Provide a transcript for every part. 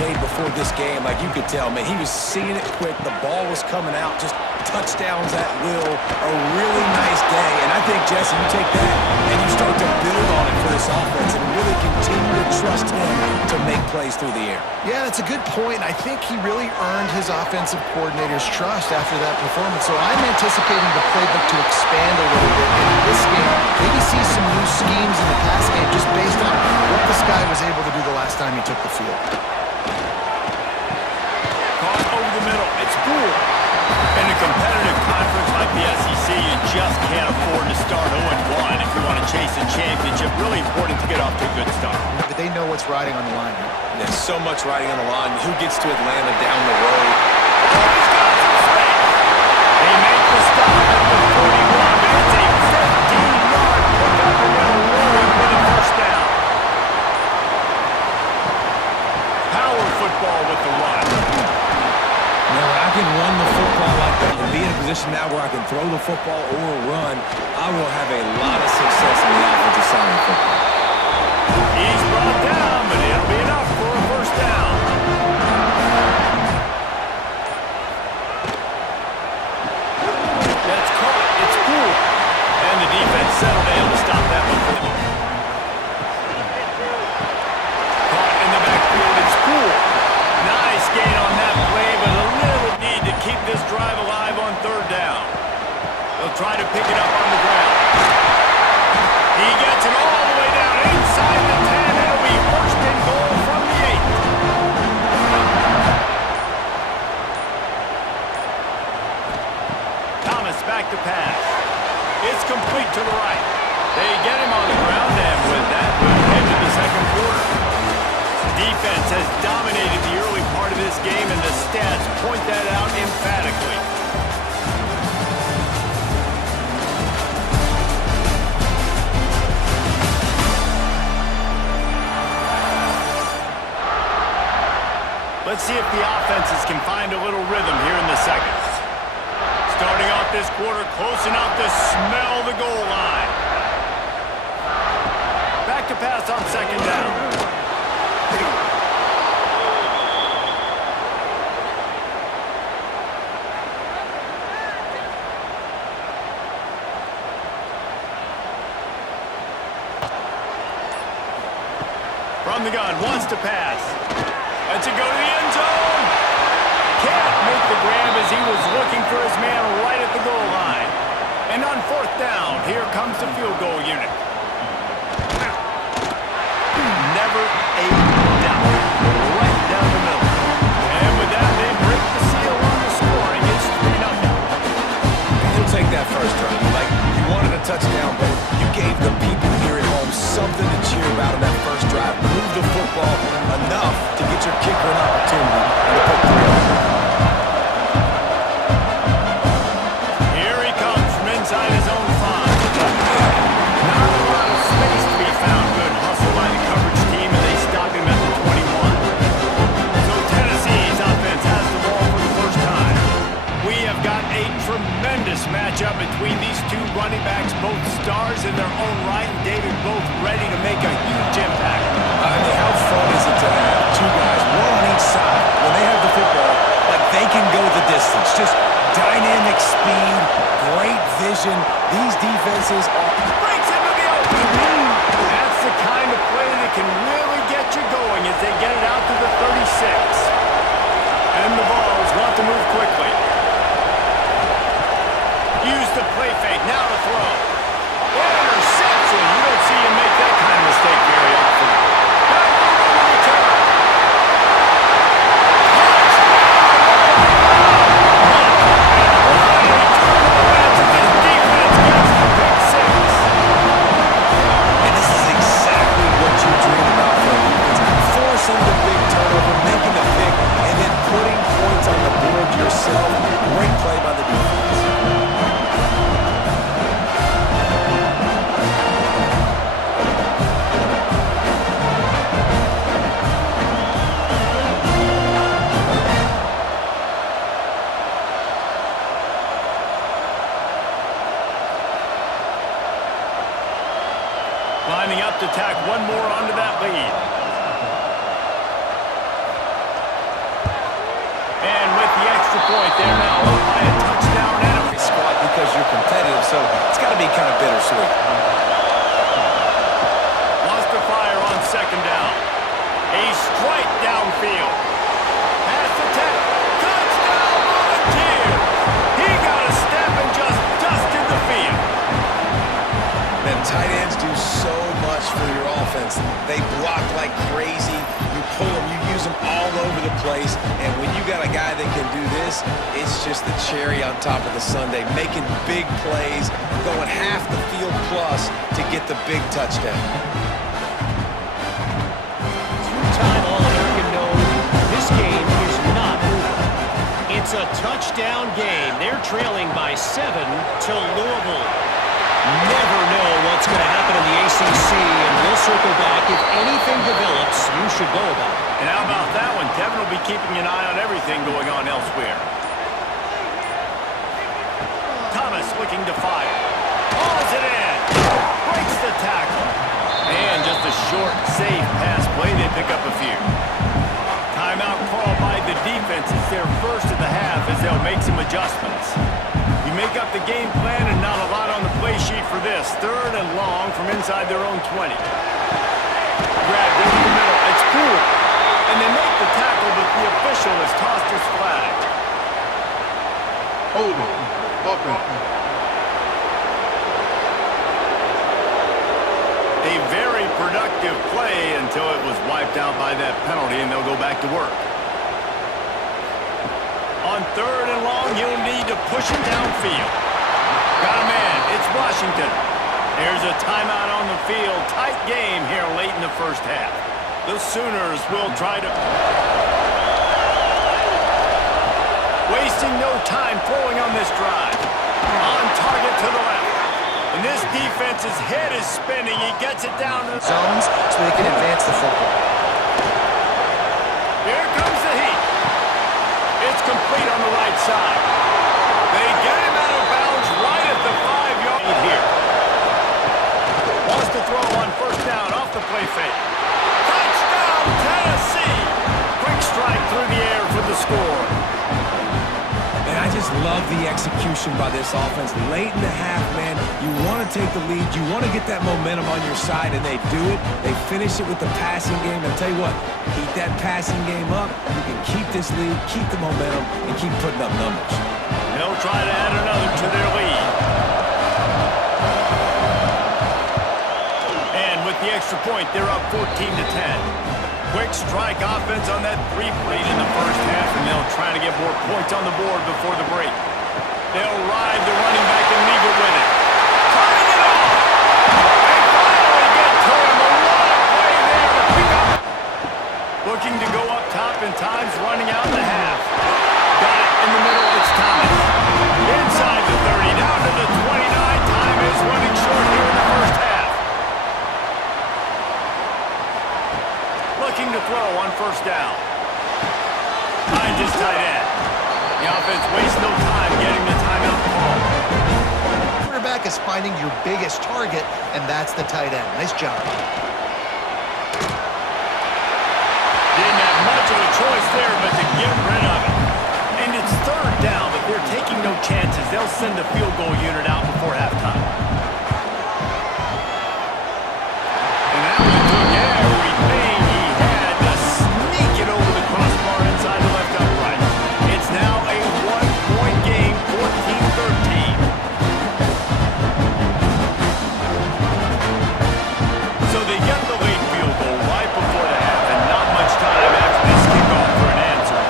tape before this game, like you could tell, man, he was seeing it quick. The ball was coming out, just touchdowns at will. A really nice day. And I think, Jesse, you take that and you start to build on it for this offense and really continue to trust him to make plays through the air. Yeah, that's a good point. I think he really earned his offensive coordinator's trust after that performance. So I'm anticipating the playbook to expand a little bit in this game. Maybe see some new schemes in the pass game just based on what this guy was able to do the last time he took the field. Caught over the middle. It's cool. In a competitive conference like the SEC, you just can't afford to start 0-1 if you want to chase a championship. Really important to get off to a good start. But they know what's riding on the line here. There's so much riding on the line. Who gets to Atlanta down the road? Oh, he's got some space. They make the stop at the 41, but it's a 15-yard pickup and they're rolling for the first down. Power football with the run. Now, when I can run the football like that and be in a position now where I can throw the football or run, I will have a lot of success in the offensive side of football. He's brought down, but it'll be enough for a first down. That's caught. It's cool. And the defense settled in to stop that one for them. Caught in the backfield. It's cool. Nice gain on that play, but a little need to keep this drive alive on third down. They'll try to pick it up on the ground. He gets it all the way down inside the 10. It'll be first and goal from the 8. Thomas back to pass. It's complete to the right. They get him on the ground, and with that, we'll head to the second quarter. Defense has dominated the early part of this game, and the stats point that out emphatically. Let's see if the offenses can find a little rhythm here in the second. Starting off this quarter close enough to smell the goal line. Back to pass on second down. From the gun, wants to pass. Lets it go to the end zone. Can't make the grab as he was looking for his man right at the goal line. And on fourth down, here comes the field goal unit. Never a doubt. Right down the middle. And with that, they break the seal on the scoring. It's 3-0. He'll take that first drive. Like, you wanted a touchdown, but you gave the people here at home something to cheer about in that first drive. Move the football enough to get your kicker an opportunity and to put 3 on. Here he comes from inside his own 5. Not a lot of space to be found. Good hustle by the coverage team, and they stop him at the 21. So Tennessee's offense has the ball for the first time. We have got a tremendous matchup between these two running backs, both stars in their own right, and David both ready to make a huge impact. I mean, how fun is it to have two guys, one on each side, when they have the football, like they can go the distance. Just dynamic speed, great vision. These defenses are... Breaks into the open. That's the kind of play that can really get you going as they get it out to the 36. And the Vols want to move quickly. Use the play fake, now to throw. Interception! You don't see him make that kind of mistake very often. Back to the return. And this is exactly what you dream about for a defense. Forcing the big turnover, making a pick, and then putting points on the board yourself. Great play by the defense. Lining up to tack one more onto that lead. point, they're now up by a touchdown and a squad because you're competitive, so it's got to be kind of bittersweet. Lost the fire on second down. A strike downfield. Pass attempt. Touchdown, Volunteers. He got a step and just dusted the field. Man, tight ends do so much for your offense. They block like crazy. You pull them, you use them all over the place. And when you got a guy that can do this, it's just the cherry on top of the sundae. Making big plays, going half the field plus to get the big touchdown. Two-time All-American known, this game is not over. It's a touchdown game. They're trailing by 7 to Louisville. Never know what's going to happen in the ACC, and we'll circle back. If anything develops, you should know about it. And how about that one? Kevin will be keeping an eye on everything going on elsewhere. Thomas looking to fire. Hauls it in. Breaks the tackle. And just a short, safe pass play. They pick up a few. Timeout call by the defense. It's their first of the half as they'll make some adjustments. You make up the game plan and not a lot on the play sheet for this. 3rd and long from inside their own 20. Grabbed into the middle. It's cool. And they make the tackle, but the official has tossed his flag. Hold on. A very productive play until it was wiped out by that penalty, and they'll go back to work. On 3rd and long, he'll need to push it downfield. Got a man. It's Washington. There's a timeout on the field. Tight game here late in the first half. The Sooners will try to... Wasting no time throwing on this drive. On target to the left. And this defense's head is spinning. He gets it down to the Zones so they can advance the football. Here comes the heat. It's complete on the right side. They get him out of bounds right at the 5-yard line here. Wants to throw on first down off the play fake. Touchdown, Tennessee! Quick strike through the air for the score. And I just love the execution by this offense. Late in the half, man, you want to take the lead. You want to get that momentum on your side, and they do it. They finish it with the passing game. I'll tell you what, keep that passing game up. You can keep this lead, keep the momentum, and keep putting up numbers. They'll try to add another to their lead. And with the extra point, they're up 14-10. Quick strike offense on that 3 plate in the first half, and they'll try to get more points on the board before the break. They'll ride the running back and leave it with it. Turning it off! They finally get to him. A lot of play there to pick up. Looking to go up top, and time's running out in the half. Got it in the middle. It's Thomas. Inside the 30, down to the 29. Time is running short here in the first half. Looking to throw on first down. Finds his tight end. The offense wastes no time getting the timeout call. Quarterback is finding your biggest target, and that's the tight end. Nice job. Didn't have much of a choice there but to get rid of it. And it's 3rd down, but they're taking no chances. They'll send the field goal unit out before halftime. And that one took everything he had to sneak it over the crossbar inside the left upright. It's now a 1-point game, 14-13. So they get the late field goal right before the half, and not much time after this kickoff for an answer.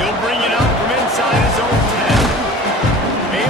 He'll bring it out from inside his own 10. A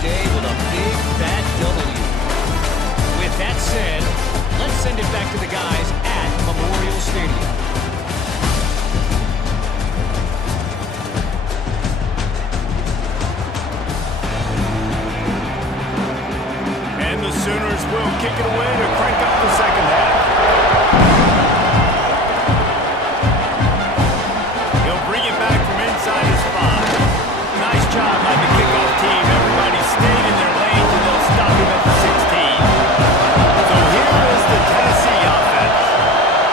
today with a big, fat W. With that said, let's send it back to the guys at Memorial Stadium. And the Sooners will kick it away to crank up the second half. He'll bring it back from inside his 5. Nice job by the kickoff team. Everybody stayed in their lanes and they'll stop him at the 16. So here is the Tennessee offense.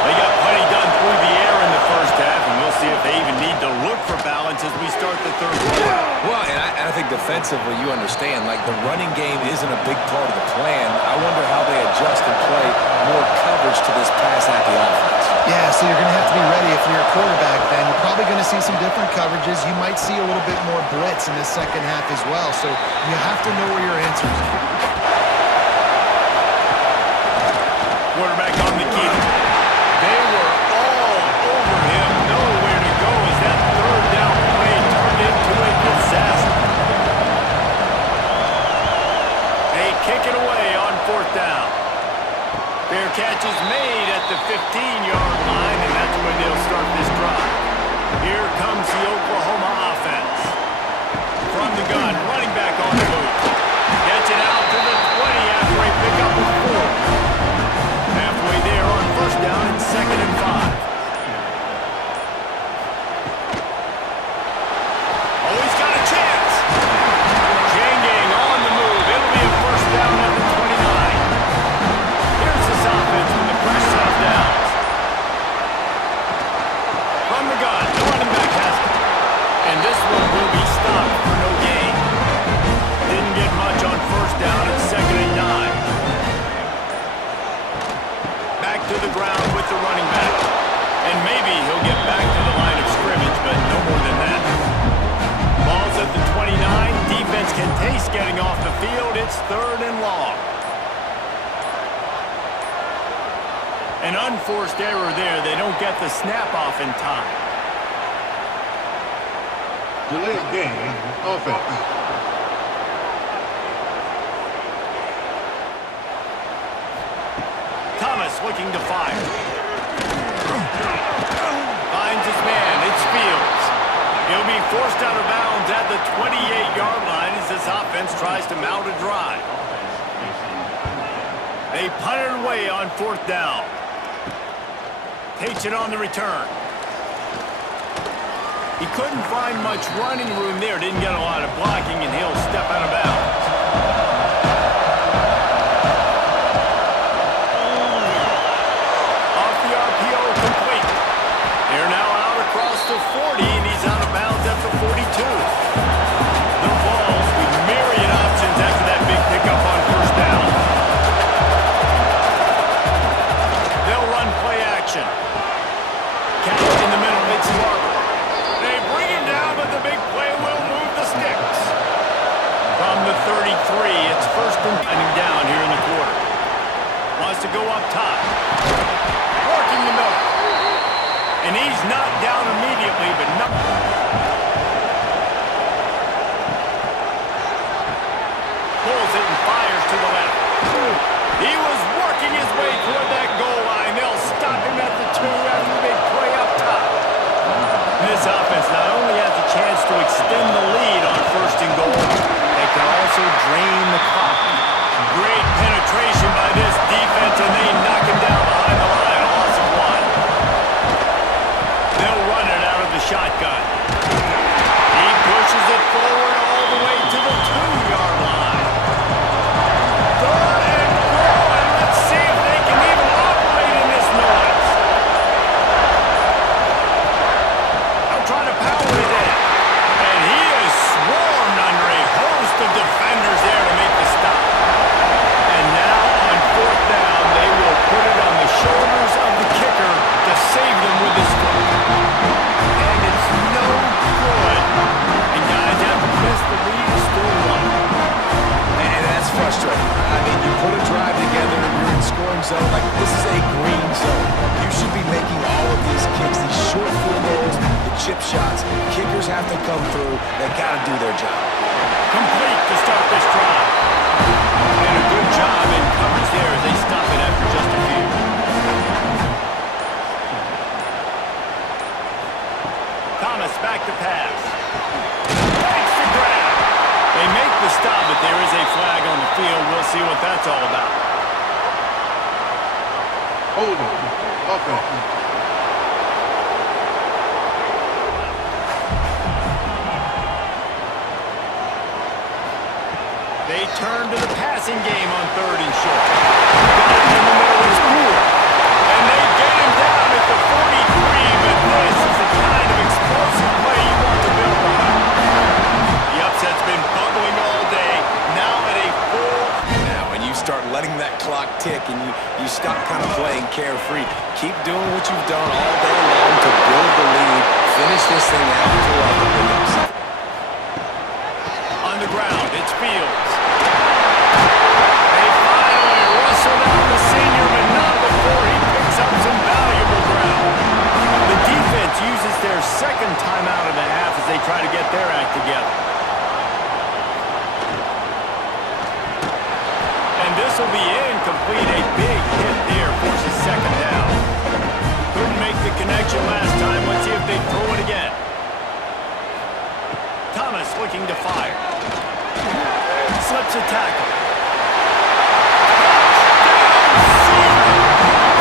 They got plenty done through the air in the first half, and we'll see if they even need to look for balance as we start the third quarter. Well, and I think defensively, you understand, like the running game isn't a big part of the plan. I wonder how they adjust and play more coverage to this pass-happy offense. Yeah, so you're going to have to be ready if you're a quarterback then. You're probably going to see some different coverages. You might see a little bit more blitz in the second half as well. So you have to know where your answers are. Quarterback on the key. They were all over him. Nowhere to go as that third down play turned into a disaster. They kick it away on fourth down. Fair catch is made at the 15-yard line, and that's where they'll start this drive. Here comes the Oklahoma offense. From the gun, running back on the move. Gets it out to the 20 after a pickup of 4. Halfway there on first down and 2nd and 5. Oh, he's got a chance. Janging on the move. It'll be a first down at the 29. Here's this offense with the fresh set of downs. From the gun, the running back has it. And this one will be stopped for no gain. Didn't get much on first down at 2nd and 9. Back to the ground with the running back. And maybe he'll get back to the line of scrimmage, but no more than that. Ball's at the 29. Defense can taste getting off the field. It's 3rd and long. An unforced error there. They don't get the snap off in time. Delayed game, offense. Thomas looking to fire. Finds his man. It's Fields. He'll be forced out of bounds at the 28-yard line as this offense tries to mount a drive. They punt it away on 4th down. Takes it on the return. He couldn't find much running room there. Didn't get a lot of blocking, and he'll step out of bounds. Off the RPO, complete. They're now out across the 40, and he's out of bounds at the 42. The Vols with myriad options after that big pickup on first down. They'll run play action. Catch in the middle, it's Barber. They bring him down, but the big play will move the sticks. From the 33, it's 1st and down here in the quarter. Wants to go up top. Working the middle. And he's not down immediately, but not. Pulls it and fires to the left. He was working his way toward that goal line. They'll stop him at the 2 after the big play up top. This offense not only has a chance to extend the lead on 1st and goal, they can also drain the clock. Great penetration by this defense, and they knock him down behind the line. A loss of 1. They'll run it out of the shotgun. He pushes it forward all the way to the 2-yard line. 3rd and goal, and let's see if they can even operate in this noise. They'll try to power it in. And he is swarmed under a host of defenders there to make the stop. And now on 4th down, they will put it on the shoulders of the kicker to save them with this foot. And it's no good. And guys, after this, the lead is still 1. And that's frustrating. I mean, you put a drive together, you're in scoring zone. Like, this is a green zone. You should be making all of these kicks, these short field goals. chip shots. Kickers have to come through. They got to do their job. Complete to start this drive. And a good job in coverage there as they stop it after just a few. Thomas back to pass. Thanks to grab. They make the stop, but there is a flag on the field. We'll see what that's all about. Holding. Offense. They turn to the passing game on 3rd and short. Got him in the middle of his pool. And they get him down at the 43, but this is the kind of explosive play you want to build on. The upset's been bubbling all day. Now at a full... Now, when you start letting that clock tick and you stop kind of playing carefree, keep doing what you've done all day long to build the lead, finish this thing out, and pull out the big upset. On the ground, it's Fields. They finally wrestle down the senior, but not before he picks up some valuable ground. The defense uses their second timeout of the half as they try to get their act together. And this will be incomplete. A big hit there forces second down. Couldn't make the connection last time. Let's see if they throw it again. Thomas looking to fire. Slips a tackle.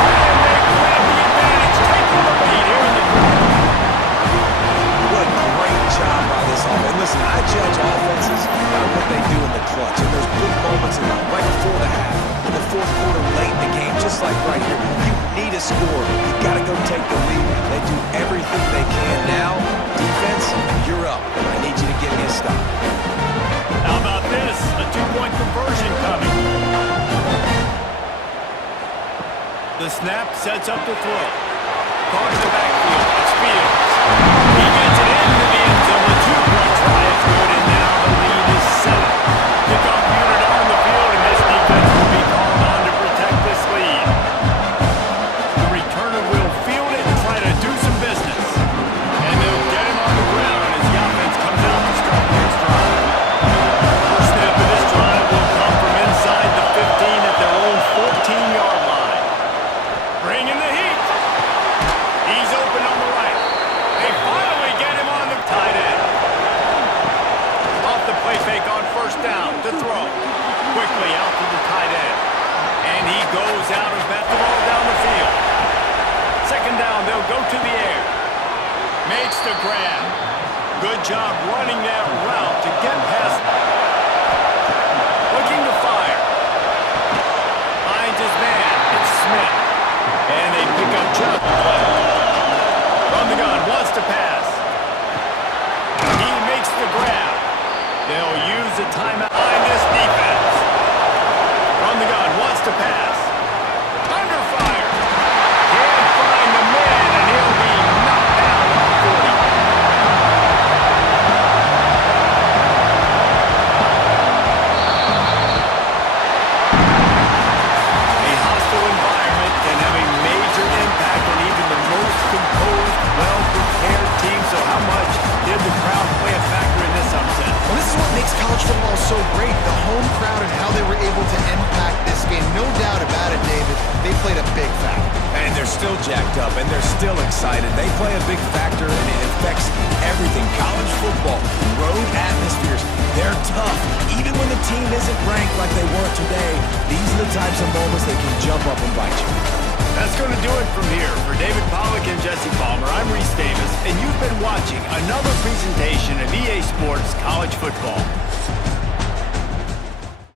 And they grab the advantage, taking the lead here in the third. What a great job by this offense. Listen, I judge offenses by what they do in the clutch. And there's big moments right before the half, in the fourth quarter, late in the game, just like right here. You need a score. You got to go take the lead. They do everything they can now. Defense, you're up. I need you to get me a stop. How about this? A two-point conversion coming. The snap sets up the throw. Caught in the backfield. It's Fields. He gets it into the end zone. The two-point try is good, and now the lead is set. Kickoff unit on the field, and this defense will be called on to protect this lead. The returner will field it and try to do some business. And they'll get him on the ground as the offense comes out to start the next drive. First snap of this drive will come from inside the 15 at their own 14-yard line. Bringing the heat. He's open on the right. They finally get him on the tight end. Off the play fake on first down to throw. Quickly out to the tight end. And he goes out and bats the ball down the field. Second down, they'll go to the air. Makes the grab. Good job running that route to get past. Looking to fire. Finds his man. It's Smith. And they pick up Chuck. From the gun, wants to pass. He makes the grab. They'll use the timeout behind this defense. From the gun, wants to pass. Under fire. Can't find the man, and he'll be knocked down on 40. A hostile environment can have a major impact on even the most composed, well-prepared team. So how much did the crowd play a factor in this upset? Well, this is what makes college football so great, the home crowd and how they were able to impact this game. No doubt about it, David. They played a big factor. And they're still jacked up, and they're still excited. They play a big factor, and it affects everything. College football, road atmospheres, they're tough. Even when the team isn't ranked like they were today, these are the types of moments that can jump up and bite you. That's going to do it from here. For David Pollack and Jesse Palmer, I'm Reese Davis, and you've been watching another presentation of EA Sports College Football.